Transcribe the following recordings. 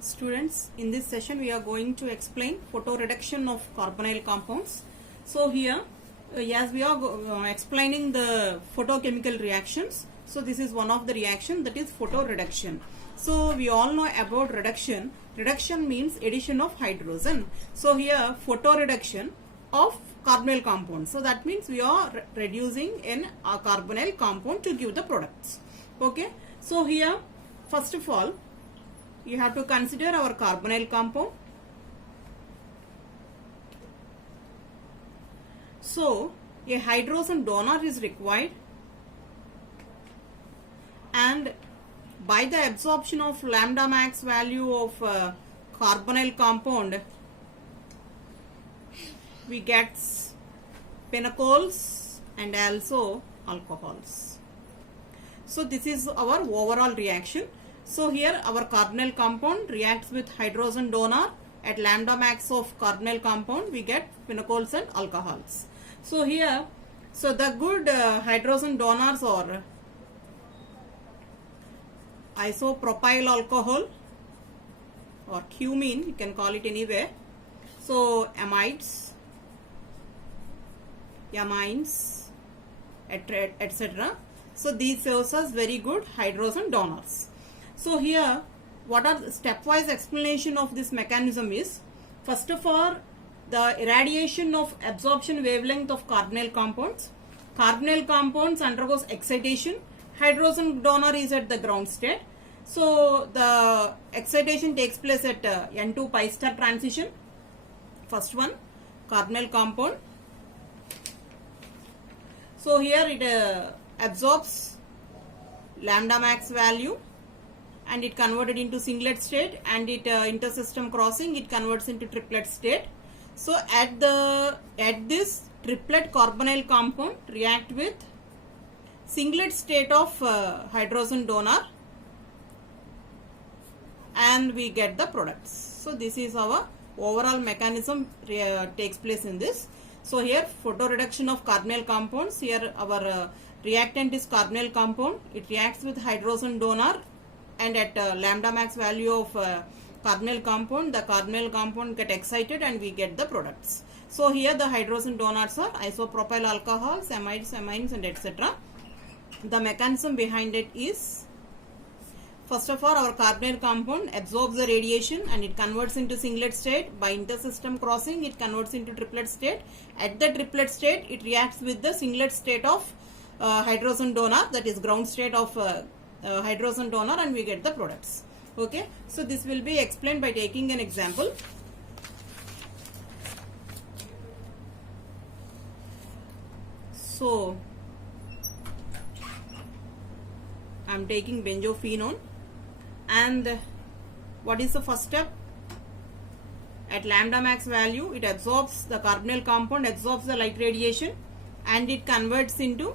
Students, in this session we are going to explain photoreduction of carbonyl compounds. So here, as we are explaining the photochemical reactions, so this is one of the reaction, that is photoreduction. So we all know about reduction. Reduction means addition of hydrogen. So here photoreduction of carbonyl compound. So that means we are reducing a carbonyl compound to give the products. Okay. So here, first of all, you have to consider our carbonyl compound. So a hydrogen donor is required, and by the absorption of lambda max value of carbonyl compound, we get pinacols and also alcohols. So this is our overall reaction. So here our carbonyl compound reacts with hydrogen donor. At lambda max of carbonyl compound we get pinacols and alcohols. So here, so the good hydrogen donors are isopropyl alcohol or cumene, you can call it anyway. So amides, amines, etc. So these serves as very good hydrogen donors. So here, what are the stepwise explanation of this mechanism is, first of all, the irradiation of absorption wavelength of carbonyl compounds. Carbonyl compounds undergoes excitation. Hydrogen donor is at the ground state. So the excitation takes place at N2 pi star transition. First one, carbonyl compound. So here it absorbs lambda max value, and it converted into singlet state, and it intersystem crossing, it converts into triplet state. So at this triplet carbonyl compound react with singlet state of hydrogen donor, and we get the products. So this is our overall mechanism takes place in this. So here photoreduction of carbonyl compounds, here our reactant is carbonyl compound, it reacts with hydrogen donor, and at lambda max value of carbonyl compound, the carbonyl compound get excited and we get the products. So here the hydrogen donors are isopropyl alcohols, amides, amines, and etc. The mechanism behind it is, first of all, our carbonyl compound absorbs the radiation and it converts into singlet state. By intersystem crossing, it converts into triplet state. At the triplet state, it reacts with the singlet state of hydrogen donor, that is ground state of hydrogen donor, and we get the products. Okay, so this will be explained by taking an example. So I am taking benzophenone, and what is the first step? At lambda max value, it absorbs, the carbonyl compound absorbs the light radiation and it converts into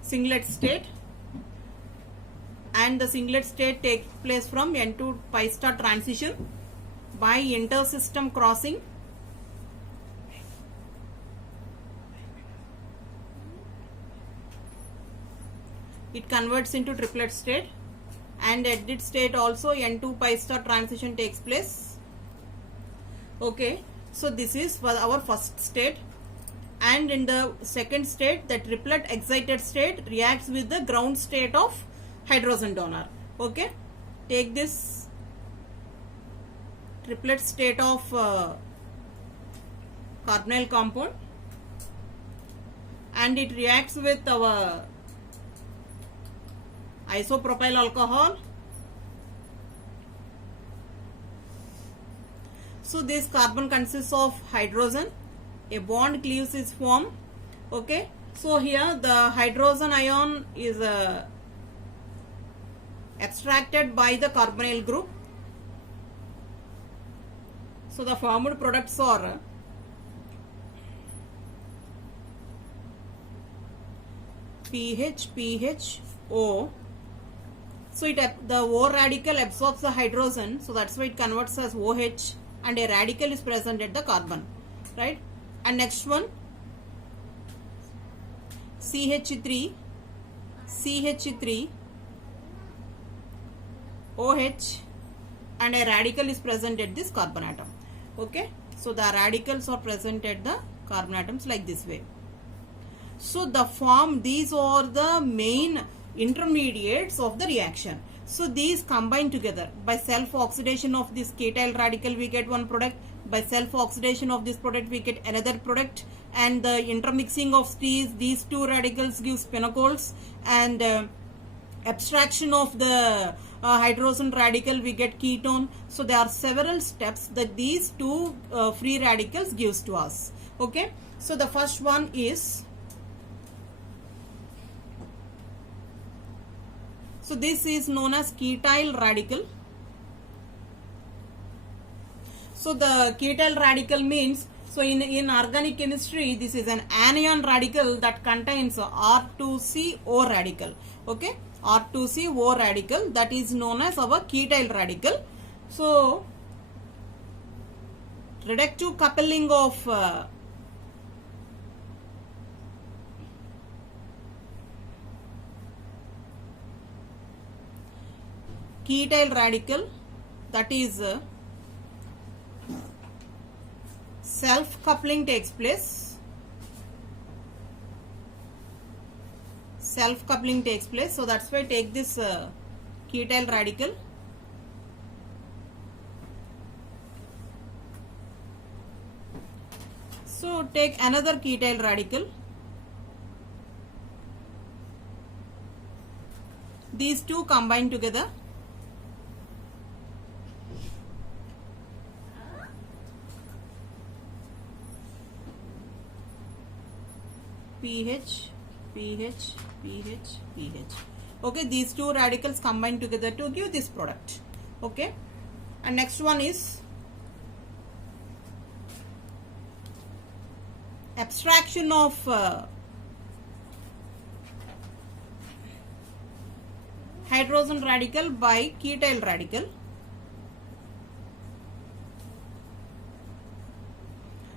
singlet state, and the singlet state takes place from N2 pi star transition. By intersystem crossing, it converts into triplet state, and at this state also N2 pi star transition takes place. Okay, so this is for our first state. And in the second state, the triplet excited state reacts with the ground state of hydrogen donor. Okay, take this triplet state of carbonyl compound, and it reacts with our isopropyl alcohol. So this carbon consists of hydrogen. A bond cleaves is formed. Okay, so here the hydrogen ion is extracted by the carbonyl group. So the formed products are PH, PH, O. So the O radical absorbs the hydrogen, so that's why it converts as OH, and a radical is present at the carbon, right? And next one, CH3 CH3 OH and a radical is present at this carbon atom. Okay, so the radicals are present at the carbon atoms like this way. So these are the main intermediates of the reaction. So these combine together. By self oxidation of this ketyl radical we get one product, by self oxidation of this product we get another product, and the intermixing of these two radicals gives spinocols, and abstraction of the hydrogen radical we get ketone. So there are several steps that these two free radicals gives to us. Okay, so the first one is, so this is known as ketyl radical. So the ketyl radical means, so in organic chemistry this is an anion radical that contains R2CO radical. Okay, R2CO radical, that is known as our ketyl radical. So reductive coupling of ketyl radical, that is self coupling takes place. Self coupling takes place. So that's why take this ketyl radical. So take another ketyl radical. These two combine together. PH, PH, PH, PH. Okay, these two radicals combine together to give this product. Okay, and next one is abstraction of hydrogen radical by ketyl radical.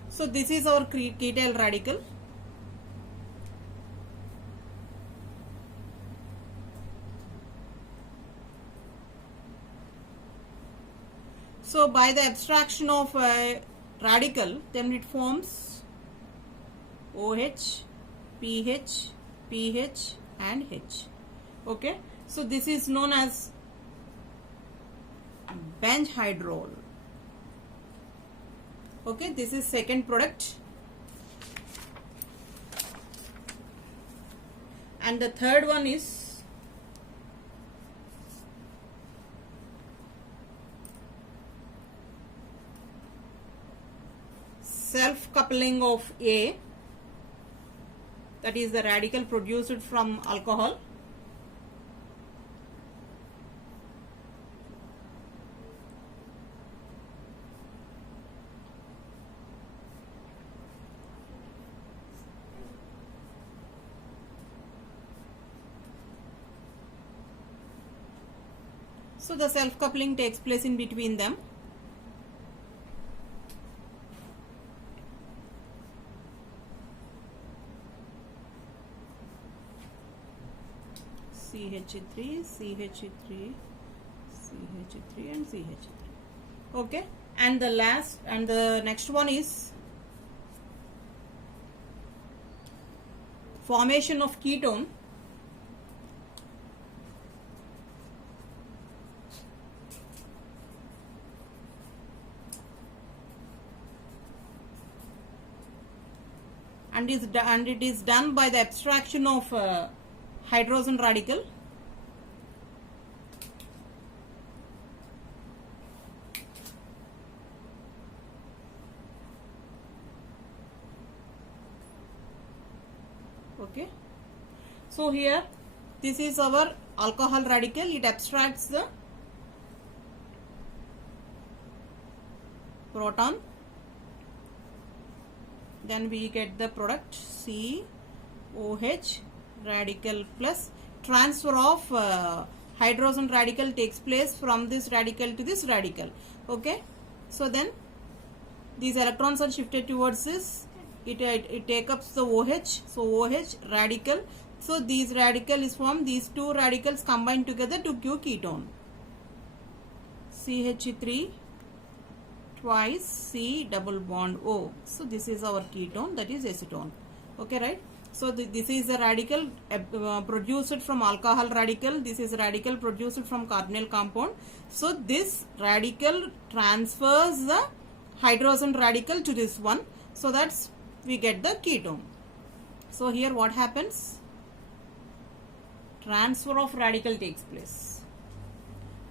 So this is our ketyl radical. So by the abstraction of radical, then it forms OH, PH, PH and H. Okay, so this is known as bench-hydrol. Okay, this is second product. And the third one is self coupling of A, that is the radical produced from alcohol. So the self coupling takes place in between them. CH3, CH3, CH3 and CH3. Okay, and the next one is formation of ketone. And it is done by the abstraction of hydrogen radical. Okay, so here this is our alcohol radical. It abstracts the proton, then we get the product COH radical plus transfer of hydrogen radical takes place from this radical to this radical. Okay, so then these electrons are shifted towards this. It takes up the OH, so OH radical, So these radical is formed, these two radicals combine together to give ketone. CH3 twice C double bond O. So this is our ketone, that is acetone. Okay, right? So this is a radical produced from alcohol radical. This is a radical produced from carbonyl compound. So this radical transfers the hydrogen radical to this one. So that's we get the ketone. So here what happens? Transfer of radical takes place.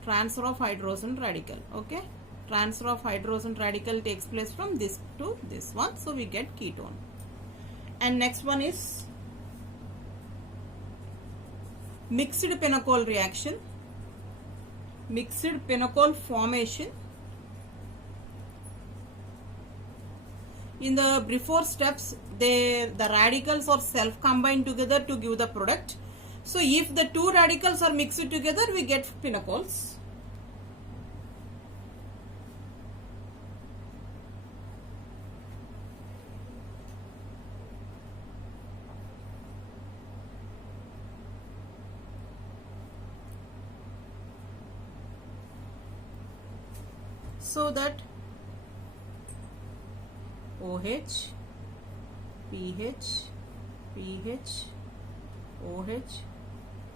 Transfer of hydrogen radical. Okay. Transfer of hydrogen radical takes place from this to this one. So we get ketone. And next one is mixed pinocol reaction. Mixed pinocol formation. In the before steps, the radicals are self-combined together to give the product. So if the two radicals are mixed together, we get pinocols. So that OH, pH, pH, OH,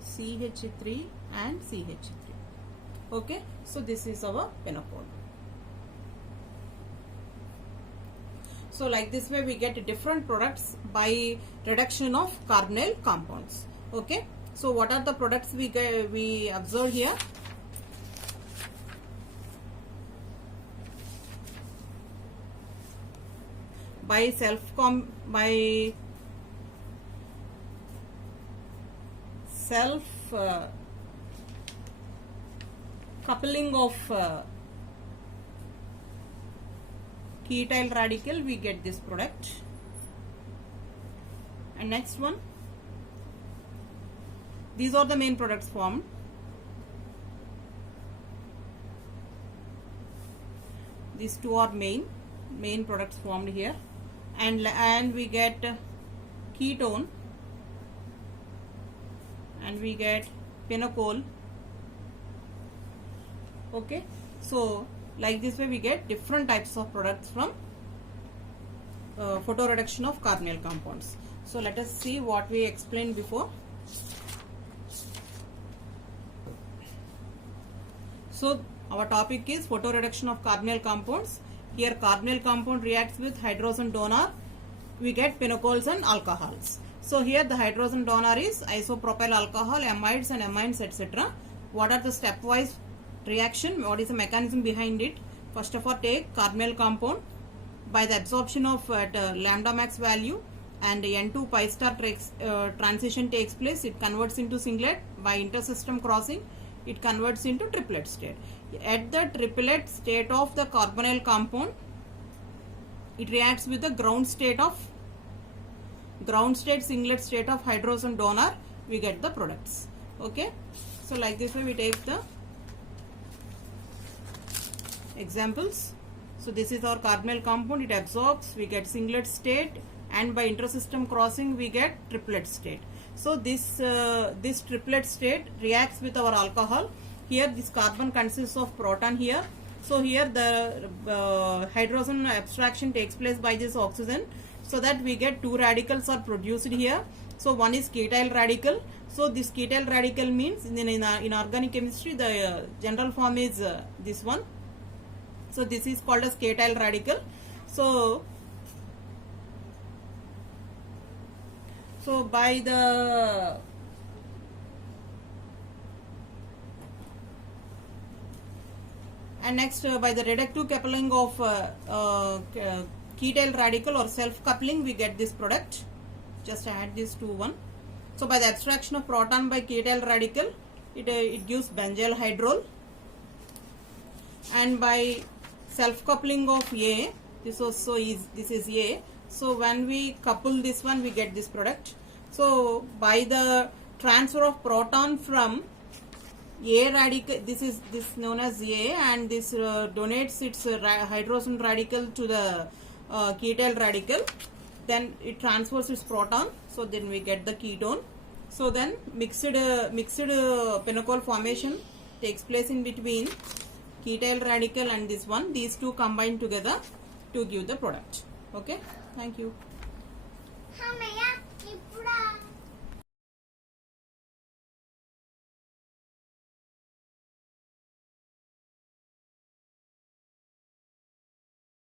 CH3 and CH3. Okay, so this is our pinocol. So like this way we get different products by reduction of carbonyl compounds. Okay, so what are the products we observe here? By self coupling of ketyl radical, we get this product. And next one, these are the main products formed. These two are main products formed here. And we get ketone and we get pinocol. Okay, so like this way we get different types of products from photoreduction of carbonyl compounds. So let us see what we explained before. So our topic is photoreduction of carbonyl compounds. Here carbonyl compound reacts with hydrogen donor, we get pinocols and alcohols. So here the hydrogen donor is isopropyl alcohol, amides and amines, etc. What are the stepwise reaction? What is the mechanism behind it? First of all, take carbonyl compound. By the absorption of lambda max value and N2 pi star transition takes place, it converts into singlet. By intersystem crossing, it converts into triplet state. At the triplet state of the carbonyl compound, it reacts with the ground state singlet state of hydrogen donor, we get the products. Okay, so like this way we take the examples. So this is our carbonyl compound, it absorbs, we get singlet state, and by intersystem crossing we get triplet state. So this triplet state reacts with our alcohol. Here this carbon consists of proton here. So here the hydrogen abstraction takes place by this oxygen, so that we get two radicals are produced here. So one is ketyl radical. So this ketyl radical means in organic chemistry the general form is this one. So this is called as ketyl radical. So by the and next by the reductive coupling of ketyl radical or self coupling, we get this product. Just add this to one. So by the abstraction of proton by ketyl radical, it gives benzyl hydrol, and by self coupling of A, this is A. So when we couple this one, we get this product. So by the transfer of proton from A radical, this known as A, and this donates its hydrogen radical to the ketyl radical, then it transfers its proton, so then we get the ketone. So then mixed pinochle formation takes place in between ketyl radical and this one. These two combine together to give the product. Okay, thank you.